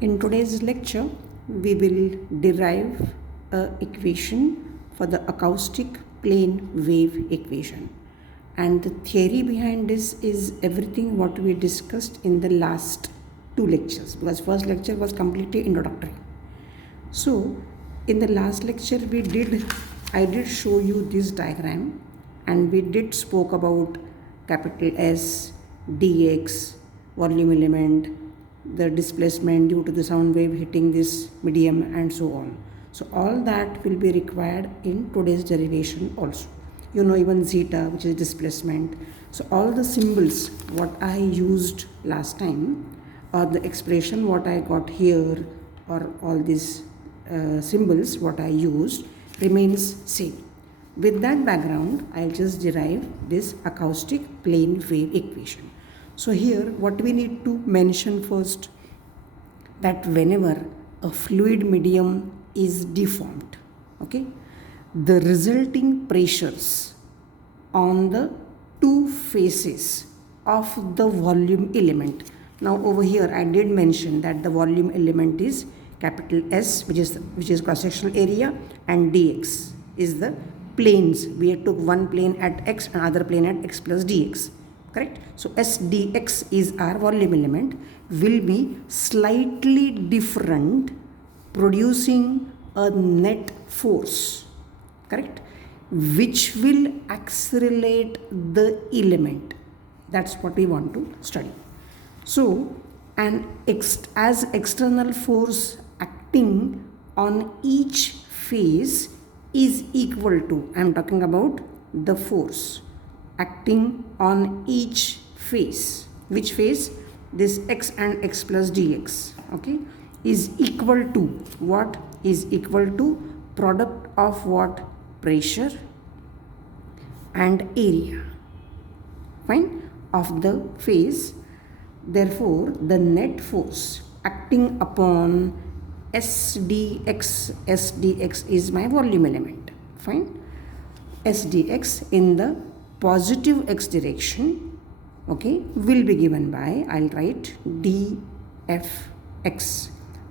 In today's lecture, we will derive a equation for the acoustic plane wave equation. And the theory behind this is everything what we discussed in the last two lectures, because first lecture was completely introductory. So in the last lecture I did show you this diagram, and we did spoke about capital S, dx, volume element, the displacement due to the sound wave hitting this medium, and so on. So all that will be required in today's derivation also. You know, even zeta, which is displacement. So all the symbols what I used last time, or the expression what I got here, or all these symbols what I used remains same. With that background, I'll just derive this acoustic plane wave equation. So here what we need to mention first, that whenever a fluid medium is deformed, okay, the resulting pressures on the two faces of the volume element. Now over here I did mention that the volume element is capital S, which is cross-sectional area, and dx is the planes. We took one plane at x and other plane at x plus dx, correct? So S dx is our volume element, will be slightly different, producing a net force, correct, which will accelerate the element. That's what we want to study. So as external force acting on each face is equal to, I am talking about the force acting on each face. Which face? This x and x plus dx, okay, is equal to what? Is equal to product of what? Pressure and area, fine, of the face. Therefore the net force acting upon S dx is my volume element, fine. S dx in the positive x direction, okay, will be given by, I'll write dfx.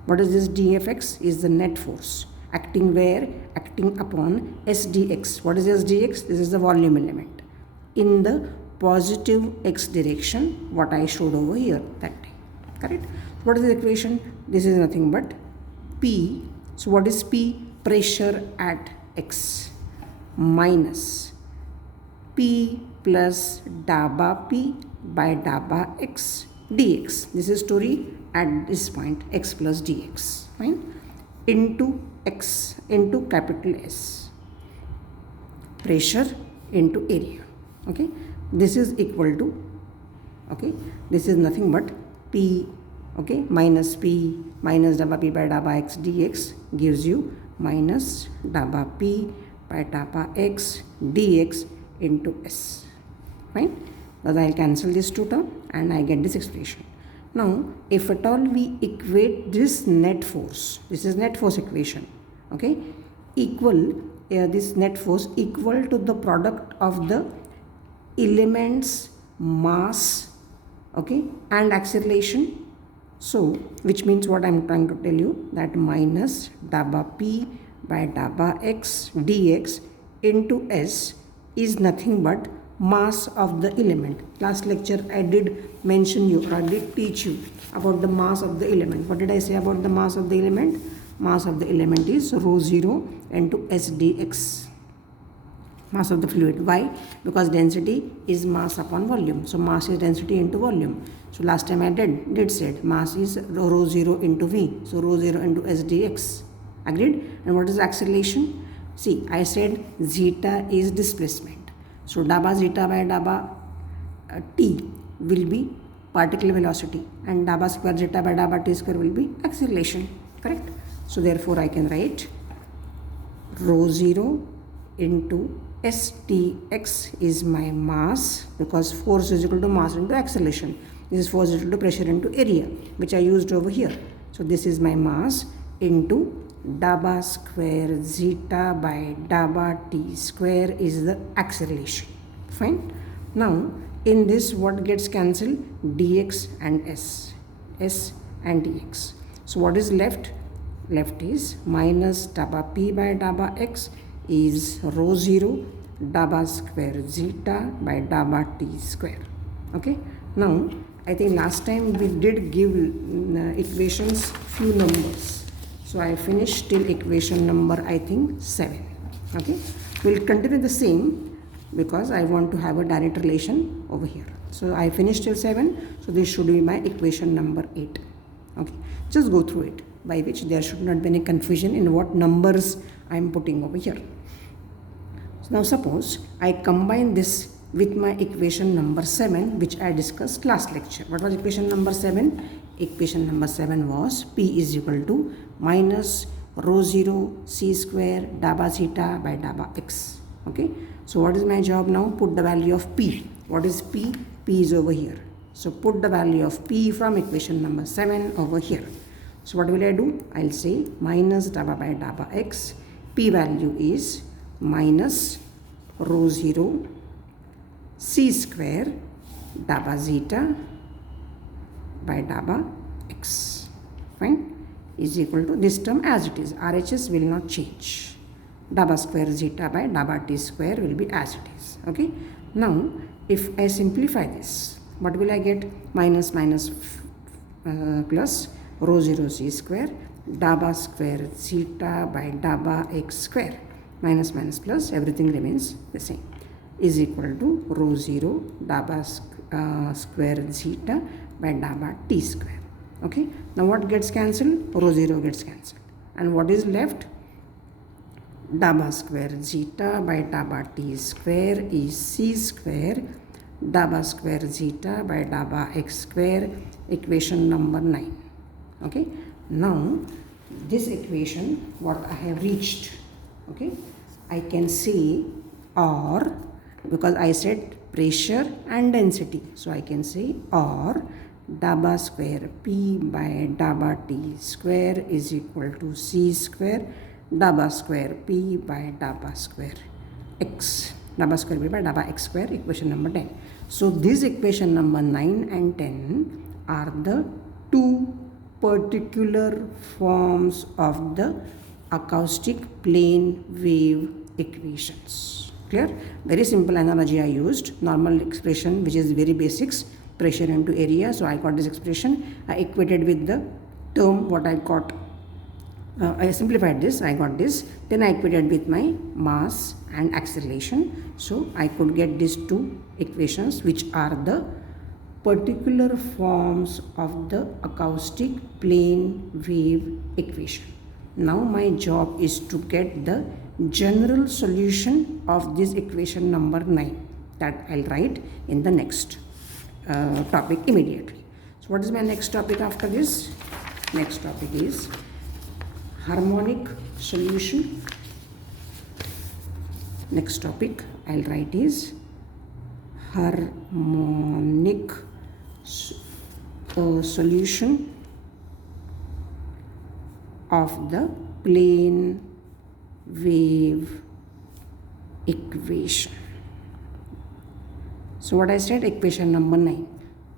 What is this? dfx is the net force acting where? Acting upon S dx. What is S dx? This is the volume element in the positive x direction, what I showed over here that time, correct? What is the equation? This is nothing but P. So what is P? Pressure at x minus P plus daba P by daba x dx. This is story at this point, x plus dx, fine, into x into capital S, pressure into area, okay. This is equal to, okay, this is nothing but P, okay, minus P minus daba P by daba x dx gives you minus daba P by daba x dx into S, fine. Thus I'll cancel this two term and I get this expression. Now if at all we equate this net force, this is net force equation, okay, equal this net force equal to the product of the elements mass, okay, and acceleration. So which means what I'm trying to tell you, that minus daba P by daba x dx into S is nothing but mass of the element. Last lecture I did mention you, or I did teach you about the mass of the element. What did I say about the mass of the element? Mass of the element is rho 0 into S dx, mass of the fluid. Why? Because density is mass upon volume. So mass is density into volume. So last time I did said mass is rho 0 into V. So rho 0 into S dx. Agreed? And what is acceleration? See, I said zeta is displacement. So daba zeta by daba t will be particle velocity, and daba square zeta by daba t square will be acceleration, correct? So therefore I can write rho 0 into S dx is my mass, because force is equal to mass into acceleration. This is force is equal to pressure into area, which I used over here. So this is my mass into daba square zeta by daba t square is the acceleration, fine. Now in this what gets cancelled? Dx and S and dx. So what is left? Left is minus dabba p by dabba x is rho 0 dabba square zeta by dabba t square. Okay. Now I think last time we did give equations few numbers. So I finished till equation number I think 7. Okay. We'll continue the same because I want to have a direct relation over here. So I finished till 7. So this should be my equation number 8. Okay. Just go through it, by which there should not be any confusion in what numbers I am putting over here. So now suppose I combine this with my equation number 7, which I discussed last lecture. What was equation number 7? Equation number 7 was P is equal to minus rho 0 c square dabba zeta by dabba x. Okay. So what is my job now? Put the value of P. What is P? P is over here. So put the value of P from equation number 7 over here. So what will I do? I'll say minus dabba by dabba x. P value is minus rho 0 c square dabba zeta by dabba x. Fine. Is equal to this term as it is. RHS will not change. Dabba square zeta by dabba t square will be as it is. Okay. Now if I simplify this, what will I get? Minus minus plus rho 0 c square dabba square zeta by dabba x square minus minus plus everything remains the same is equal to rho 0 dabba square zeta by dabba t square. Okay. Now what gets cancelled? Rho 0 gets cancelled. And what is left? Dabba square zeta by dabba t square is c square dabba square zeta by dabba x square, equation number 9. Okay. Now this equation what I have reached, okay, I can say, or because I said pressure and density, so I can say or dabba square p by dabba t square is equal to c square dabba square p by dabba square x, dabba square p by dabba x square, equation number 10. So this equation number 9 and 10 are the two particular forms of the acoustic plane wave equations. Clear? Very simple analogy I used. Normal expression which is very basics, pressure into area. So I got this expression. I equated with the term what I got. I simplified this. I got this. Then I equated with my mass and acceleration. So I could get these two equations which are the particular forms of the acoustic plane wave equation. Now my job is to get the general solution of this equation number 9 that I'll write in the next topic immediately. So what is my next topic after this? Next topic is harmonic solution. Next topic I'll write is harmonic solution of the plane wave equation. So what I said, equation number 9.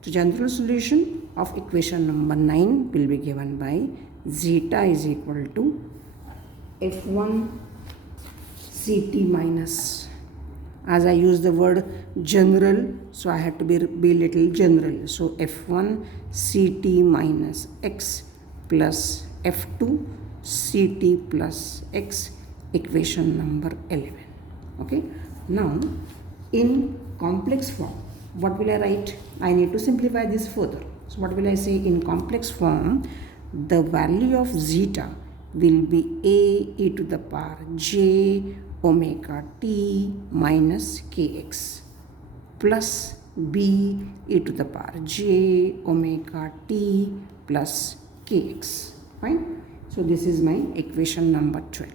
The general solution of equation number 9 will be given by zeta is equal to F1 Ct minus, as I use the word general, so I had to be little general. So F1 Ct minus x plus F2 Ct plus x, equation number 11. Okay. Now in complex form, what will I write? I need to simplify this further. So what will I say? In complex form, the value of zeta will be a e to the power j omega t minus kx plus b e to the power j omega t plus kx. Fine. So this is my equation number 12.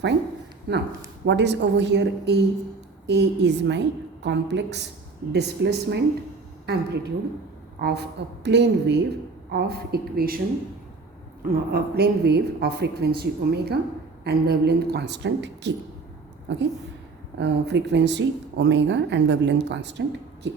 Fine. Now what is over here? A is my complex displacement amplitude of a plane wave of equation, a plane wave of frequency omega and wavelength constant k. Okay. Frequency omega and wavelength constant k.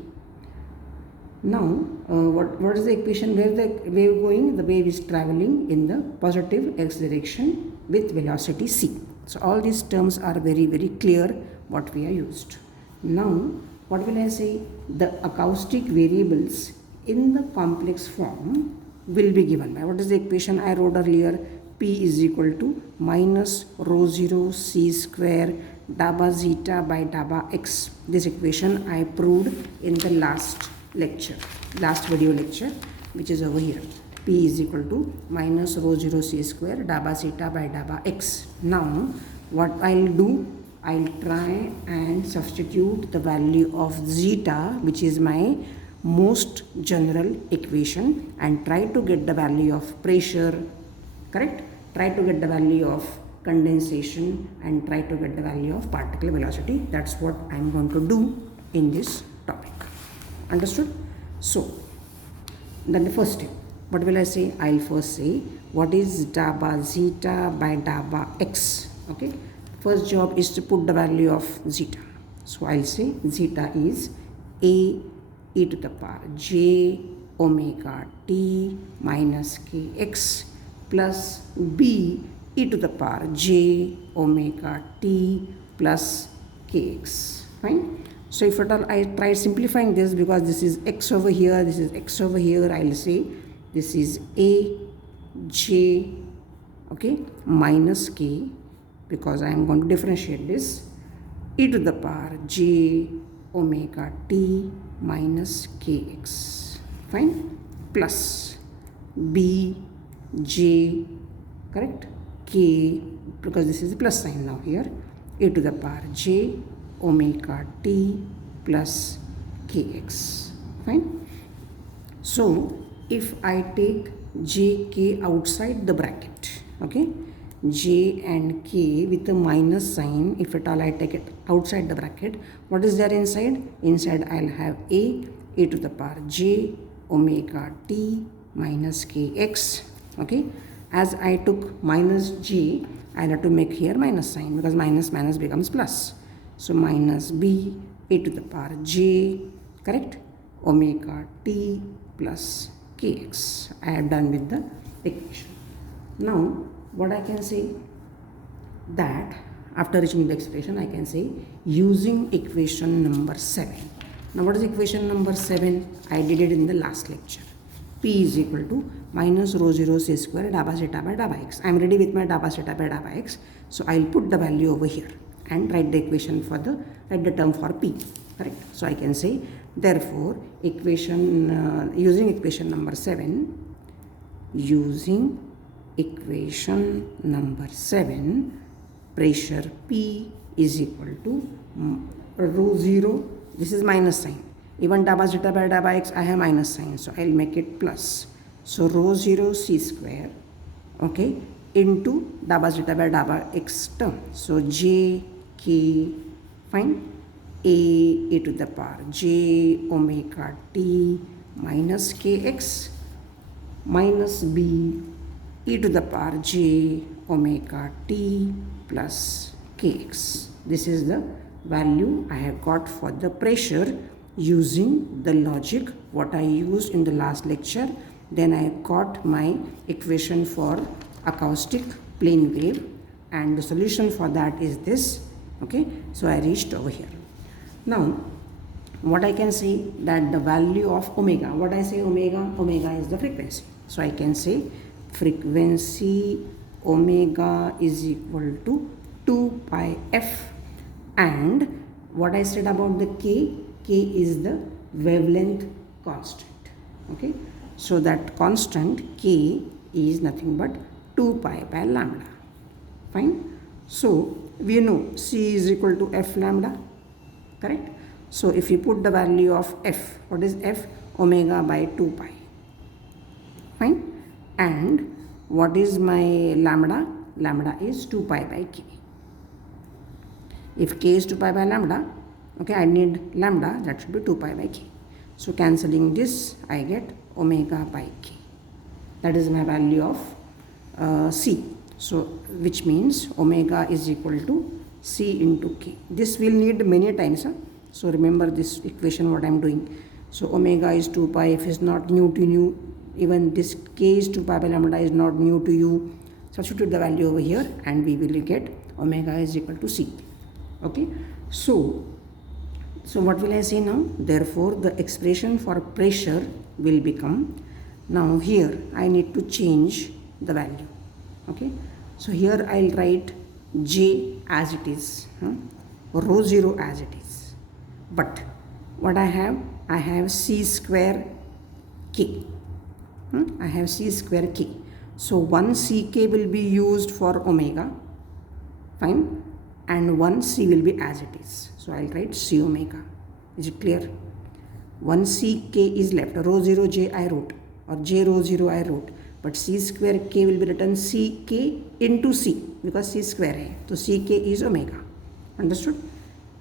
Now, what is the equation? Where the wave going? The wave is traveling in the positive x direction with velocity c. So all these terms are very, very clear what we are used. Now, what will I say? The acoustic variables in the complex form will be given by, what is the equation I wrote earlier? P is equal to minus rho 0 c square dabba zeta by dabba x. This equation I proved in the last video lecture, which is over here. P is equal to minus rho 0 c square dabba zeta by dabba x. Now, what I'll do, I'll try and substitute the value of zeta, which is my most general equation, and try to get the value of pressure, correct? Try to get the value of condensation and try to get the value of particle velocity. That's what I'm going to do in this topic. Understood? So, then the first step, what will I say? I'll first say what is dabba zeta by dabba x. Okay. First job is to put the value of zeta. So I'll say zeta is a e to the power j omega t minus kx plus b e to the power j omega t plus kx. Fine. So if at all I try simplifying this, because this is x over here, this is x over here, I'll say this is a j, okay, minus k, because I am going to differentiate this, e to the power j omega t minus kx. Fine. Plus b j, correct, k, because this is a plus sign now here, e to the power j omega t plus kx. Fine. So if I take j k outside the bracket, okay, j and k with a minus sign, if at all I take it outside the bracket, what is there inside? Inside I'll have a e to the power j omega t minus kx. Okay, as I took minus j, I'll have to make here minus sign, because minus becomes plus. So minus b e to the power j, correct, omega t plus kx. I have done with the equation. Now what I can say, that after reaching the expression, I can say using equation number 7. Now what is equation number 7? I did it in the last lecture. P is equal to minus rho 0 c square dabba zeta by dabba x. I am ready with my dabba zeta by dabba x. So I will put the value over here and write the equation for write the term for P, correct? So I can say, therefore, using equation number 7, pressure P is equal to rho 0, this is minus sign. Even dabba zeta by dabba x, I have minus sign, so I'll make it plus. So rho 0 c square, okay, into dabba zeta by dabba x term. So j k, fine, a e to the power j omega t minus kx minus b e to the power j omega t plus kx. This is the value I have got for the pressure using the logic what I used in the last lecture. Then I got my equation for acoustic plane wave, and the solution for that is this. Okay, so I reached over here. Now what I can say, that the value of omega, what I say omega is the frequency. So I can say frequency omega is equal to 2 pi f, and what I said about the k is the wavelength constant. Okay, so that constant k is nothing but 2 pi by lambda. Fine. So we know c is equal to f lambda, correct? So if you put the value of f, what is f? Omega by 2 pi. Fine. And what is my lambda? Lambda is 2 pi by k. If k is 2 pi by lambda, okay, I need lambda, that should be 2 pi by k. So cancelling this, I get omega by k. That is my value of c. So which means omega is equal to c into k. This will need many times. So remember this equation what I am doing. So omega is 2 pi. If it's not new to you, even this k is 2 pi by lambda is not new to you. Substitute the value over here and we will get omega is equal to c. Okay. So what will I say now? Therefore, the expression for pressure will become, now here I need to change the value. Okay. So here I'll write J as it is, rho 0 as it is. But what I have C square K. I have C square K. So one CK will be used for omega, fine, and one C will be as it is. So I'll write C omega. Is it clear? One CK is left. Rho 0 J I wrote, or J rho 0 I wrote, but C square K will be written CK into C because C square hai. So CK is omega. Understood?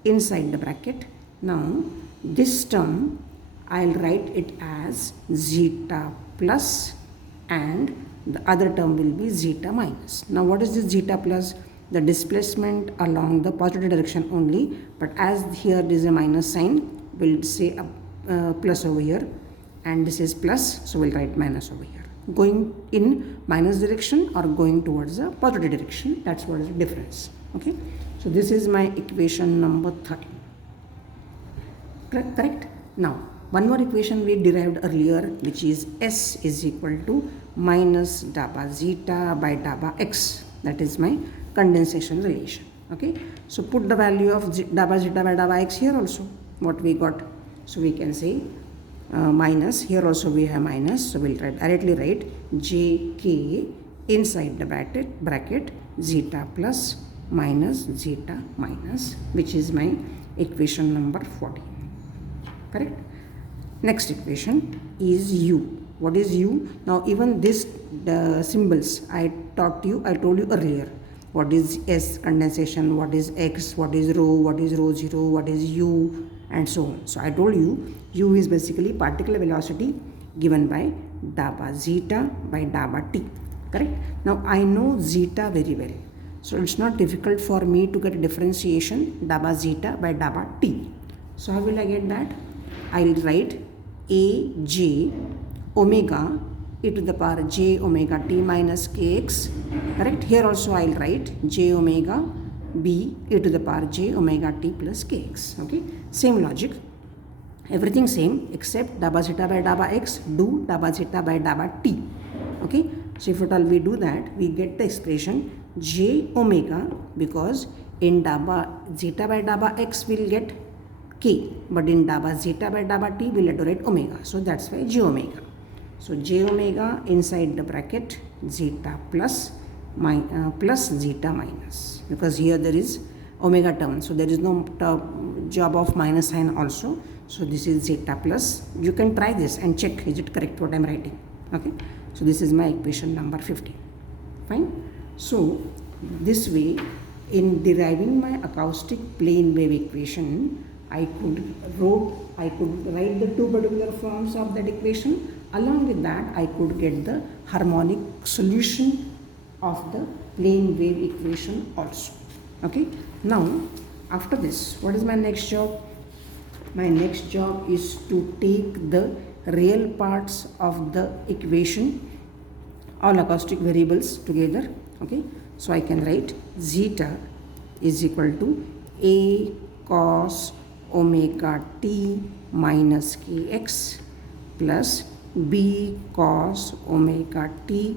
Inside the bracket. Now this term I'll write it as zeta plus and the other term will be zeta minus. Now what is this zeta plus? The displacement along the positive direction only, but as here there is a minus sign, we'll say a plus over here, and this is plus, so we'll write minus over here. Going in minus direction or going towards the positive direction, that's what is the difference. Okay, so this is my equation number 13. Correct? Now one more equation we derived earlier, which is S is equal to minus dabba zeta by dabba x. That is my condensation relation. Okay, so put the value of dabba zeta by dabba x here also, what we got. So we can say minus, here also we have minus, so we'll directly write jk inside the bracket zeta plus minus zeta minus, which is my equation number 14. Correct? Next equation is u. What is u? Now even this symbols I told you earlier. What is S condensation, what is X, what is rho 0, what is U, and so on. So I told you U is basically particle velocity given by dabba zeta by dabba t. Correct? Now I know zeta very well. So it's not difficult for me to get a differentiation dabba zeta by dabba t. So how will I get that? I will write A j omega e to the power j omega t minus kx. Correct? Here also I will write j omega b e to the power j omega t plus kx. Okay? Same logic. Everything same except dabba zeta by dabba x, do dabba zeta by dabba t. Okay? So if at all we do that, we get the expression j omega, because in dabba zeta by dabba x will get k, but in dabba zeta by dabba t will iterate omega. So that's why j omega. So j omega inside the bracket zeta plus zeta minus, because here there is omega term, so there is no job of minus sign also. So this is zeta plus. You can try this and check is it correct what I am writing. Okay, so this is my equation number 15. Fine. So this way, in deriving my acoustic plane wave equation, I could write the two particular forms of that equation. Along with that, I could get the harmonic solution of the plane wave equation also. Okay. Now, after this, what is my next job? My next job is to take the real parts of the equation, all acoustic variables together. Okay. So I can write zeta is equal to A cos omega t minus kx plus b cos omega t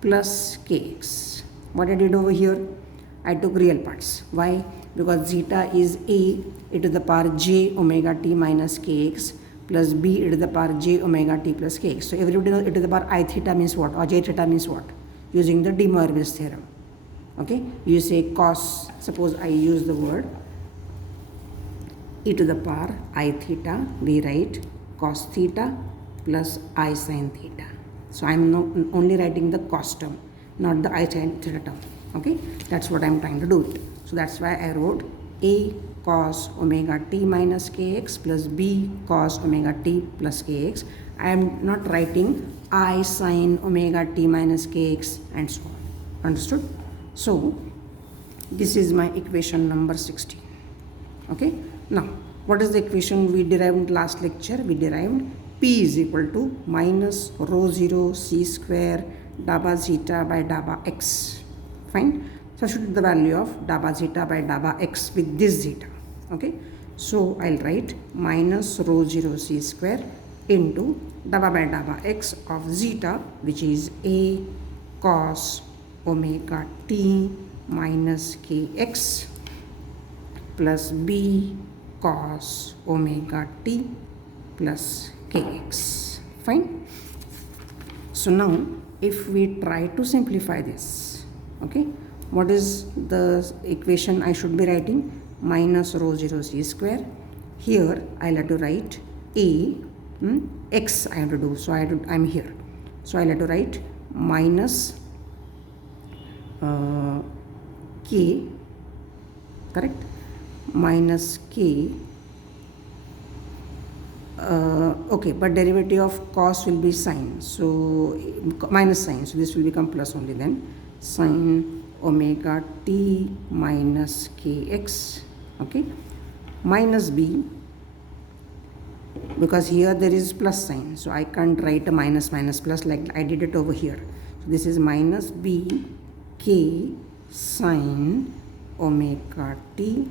plus kx. What I did over here, I took real parts. Why? Because zeta is a e to the power j omega t minus kx plus b e to the power j omega t plus kx. So everybody knows e to the power I theta means what, or j theta means what, using the de Moivre's theorem. Okay, you say cos, suppose I use the word e to the power I theta, we write cos theta plus I sin theta. So I am only writing the cos term, not the I sin theta term. Okay, that's what I am trying to do it. So that's why I wrote A cos omega t minus kx plus b cos omega t plus kx. I am not writing I sin omega t minus kx and so on. Understood? So this is my equation number 16. Okay. Now what is the equation we derived in last lecture? We derived P is equal to minus rho 0 c square dabba zeta by dabba x. Fine. Substitute the value of dabba zeta by dabba x with this zeta. Okay. So I'll write minus rho 0 c square into dabba by dabba x of zeta, which is a cos omega t minus kx plus b cos omega t plus kx. Fine. So now if we try to simplify this, okay, what is the equation I should be writing? Minus rho 0 c square. Here I'll have to write a x I have to do, so I'm here, so I'll have to write minus k, correct, minus k, okay, but derivative of cos will be sine, so minus sine, so this will become plus only then, sine omega t minus kx, okay, minus b, because here there is plus sign, so I can't write a minus minus plus like I did it over here. So this is minus b k sine omega t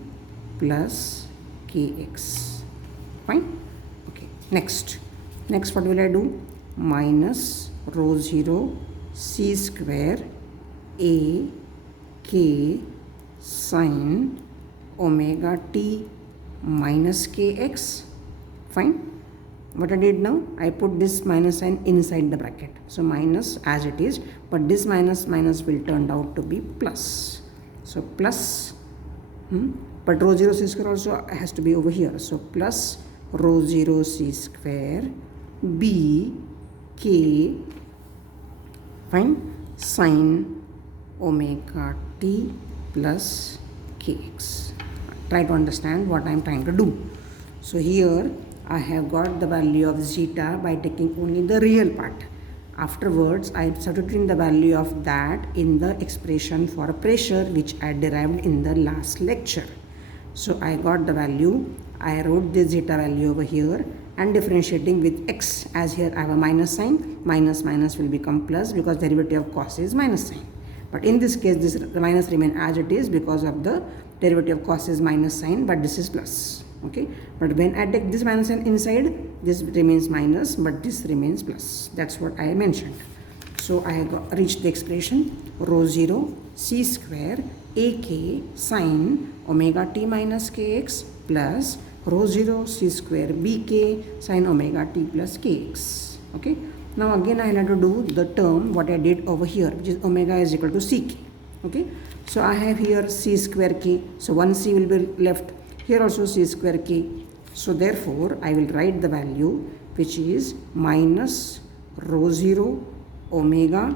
plus kx. Fine. Okay. Next what will I do? Minus rho 0 c square a k sine omega t minus kx. Fine. What I did now, I put this minus sign inside the bracket, so minus as it is, but this minus will turn out to be plus, so plus, but rho 0 c square also has to be over here, so plus rho 0 c square b k, fine, sine omega t plus kx. Try to understand what I am trying to do. So here I have got the value of zeta by taking only the real part. Afterwards, I am substituting the value of that in the expression for pressure which I derived in the last lecture. So I got the value, I wrote the zeta value over here and differentiating with x, as here I have a minus sign, minus will become plus because derivative of cos is minus sign. But in this case, the minus remain as it is because of the derivative of cos is minus sign, but this is plus. Okay, but when I take this minus sign inside, this remains minus, but this remains plus. That's what I mentioned. So I have reached the expression rho 0 c square ak sine omega t minus kx plus rho 0 c square bk sine omega t plus kx. Okay, now again I have to do the term what I did over here, which is omega is equal to ck. Okay, so I have here c square k, so one c will be left. Here also c square k. So therefore, I will write the value which is minus rho 0 omega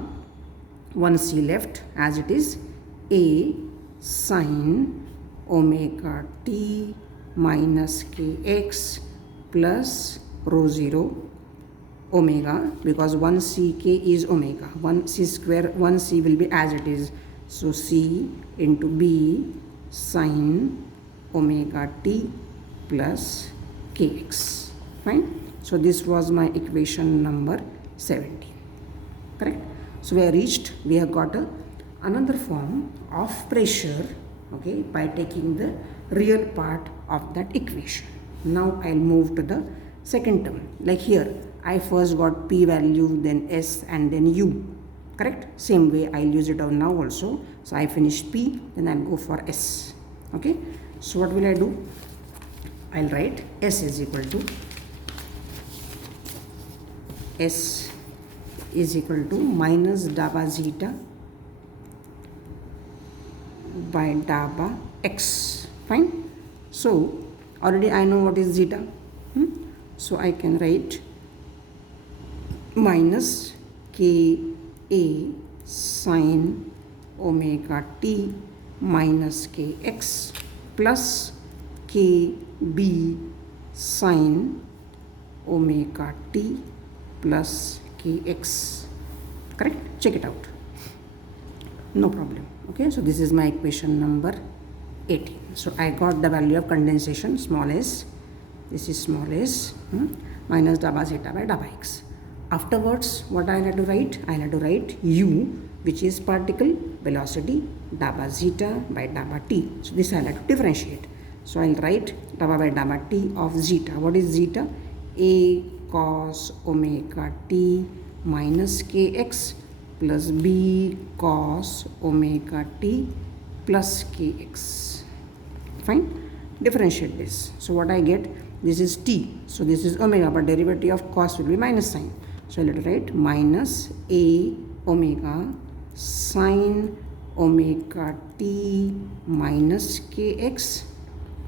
1c left as it is a sine omega t minus kx plus rho 0 omega, because 1ck is omega. 1c square 1c will be as it is. So c into b sine omega t plus kx. Fine. So this was my equation number 17. Correct. So we have got another form of pressure, okay, by taking the real part of that equation. Now I'll move to the second term. Like here I first got p value, then s, and then u. Correct. Same way I'll use it out now also. So I finish p, then I'll go for s. Okay. So what will I do? I'll write s is equal to minus dabba zeta by dabba x. Fine. So already I know what is zeta. So I can write minus k a sine omega t minus kx plus kb sine omega t plus kx. Correct? Check it out. No problem. Okay, so this is my equation number 18. So I got the value of condensation small s this is small s, minus dabba zeta by dabba x. Afterwards, what I have to write? I have to write u, which is particle velocity dabba zeta by dabba t. So this I have to differentiate. So I'll write dabba by dabba t of zeta. What is zeta? A cos omega t minus kx plus b cos omega t plus kx. Fine. Differentiate this. So what I get? This is t. So this is omega, but derivative of cos will be minus sign. So let us write minus a omega sine omega t minus kx.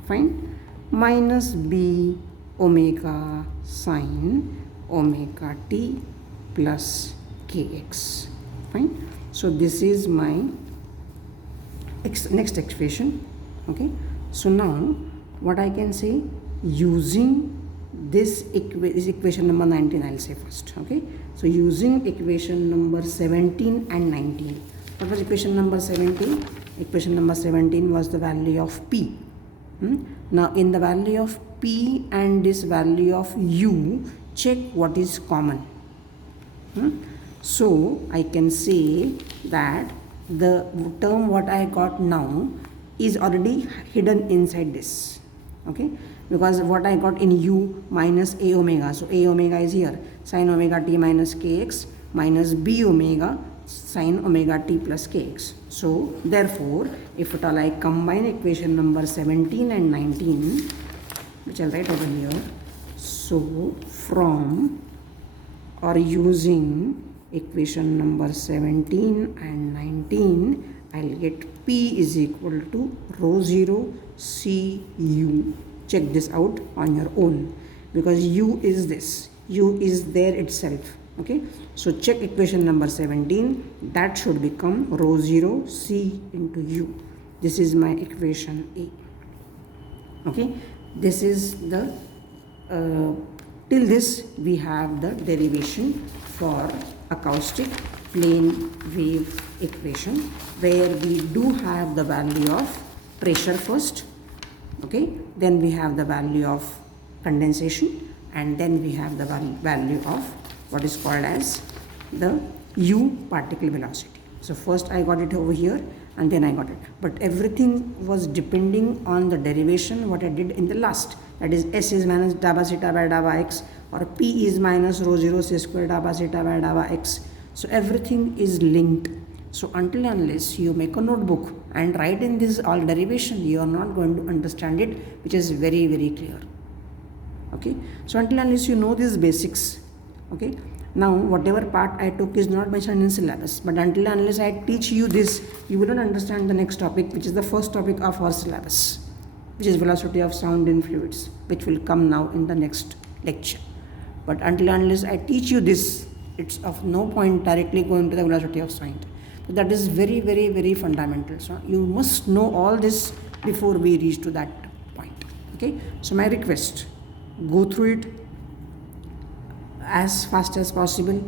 Fine. Minus b omega sine omega t plus kx. Fine. So this is my next expression. Okay. So now what I can say, using this equation number 19 I'll say first. Okay. So using equation number 17 and 19. What was equation number 17? Equation number 17 was the value of p. Now in the value of p and this value of u, check what is common. So I can say that the term what I got now is already hidden inside this. Okay, because what I got in u minus a omega, so a omega is here, sine omega t minus kx minus b omega sine omega t plus kx. So therefore, if at all I combine equation number 17 and 19, which I'll write over here, so from or using equation number 17 and 19, I'll get P is equal to rho 0 Cu. Check this out on your own, because U is this. U is there itself. Okay. So check equation number 17. That should become rho 0 C into U. This is my equation A. Okay. This is the till this we have the derivation for acoustic plane wave equation, where we do have the value of pressure first, okay, then we have the value of condensation, and then we have the value of what is called as the u particle velocity. So first I got it over here and then I got it, but everything was depending on the derivation what I did in the last, that is s is minus dabba zeta by dabba x, or p is minus rho 0 c square dabba zeta by dabba x. So everything is linked. So until unless you make a notebook and write in this all derivation, you are not going to understand it, which is very, very clear. Okay. So until unless you know these basics, okay. Now whatever part I took is not mentioned in syllabus, but until unless I teach you this, you will not understand the next topic, which is the first topic of our syllabus, which is velocity of sound in fluids, which will come now in the next lecture. But until unless I teach you this, it's of no point directly going to the velocity of sound. So that is very, very, very fundamental. So you must know all this before we reach to that point. Okay. So my request, go through it as fast as possible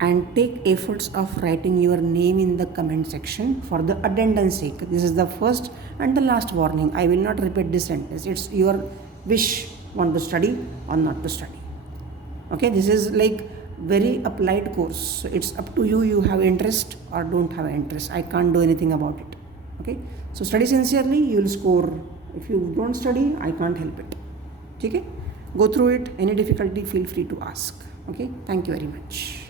and take efforts of writing your name in the comment section for the attendance sake. This is the first and the last warning. I will not repeat this sentence. It's your wish, want to study or not to study. Okay, this is like very applied course. So it's up to you. You have interest or don't have interest. I can't do anything about it. Okay, so study sincerely, you will score. If you don't study, I can't help it. Okay, go through it. Any difficulty, feel free to ask. Okay, thank you very much.